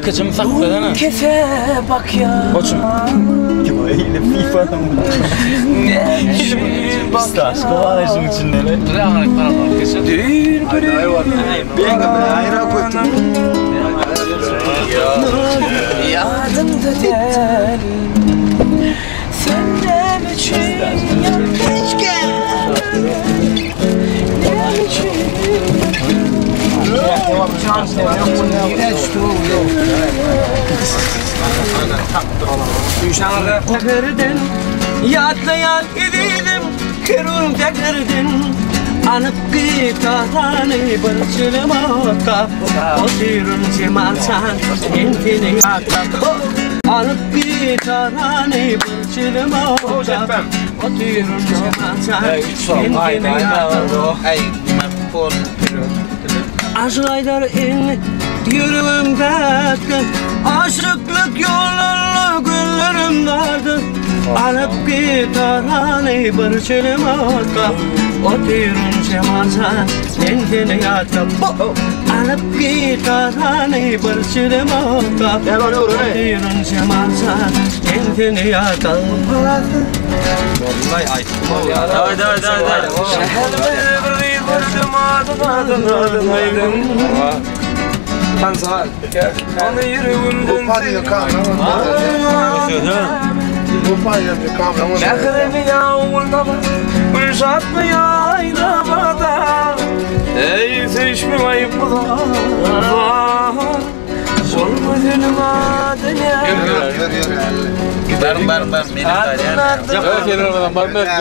kaçım sakladın. Kefe bak ya. Koçum. Kim o eyle FIFA'dan mı? Pistaş kovalaşın içinde ne? Dur ağır paralar kesin. Ben de ayra koydum. Yardımda del. Senden için yanlış gel. Ne için? Tekerdin, yatlayan idiydim, kırıl tekerdin. Anıp gitarani barçılımaka, oturun cemalsan, entini yakla. Anıp gitarani barçılımaka, oturun cemalsan, entini yakla. Aşkaylar in, yüreğimdeki, aşıklık yollarla güllerimdeki. Alıp gitarani barçılımaka, oturun cemalsan, entini yakla. Alıp gitarani barçılımaka, oturun cemalsan, entini yakla. Onu yüreğimden Şehrimi yağmurda Uşatma yaynamada Ey seçmem ayıp bu da Sorma dilim adına Barın benim. Adına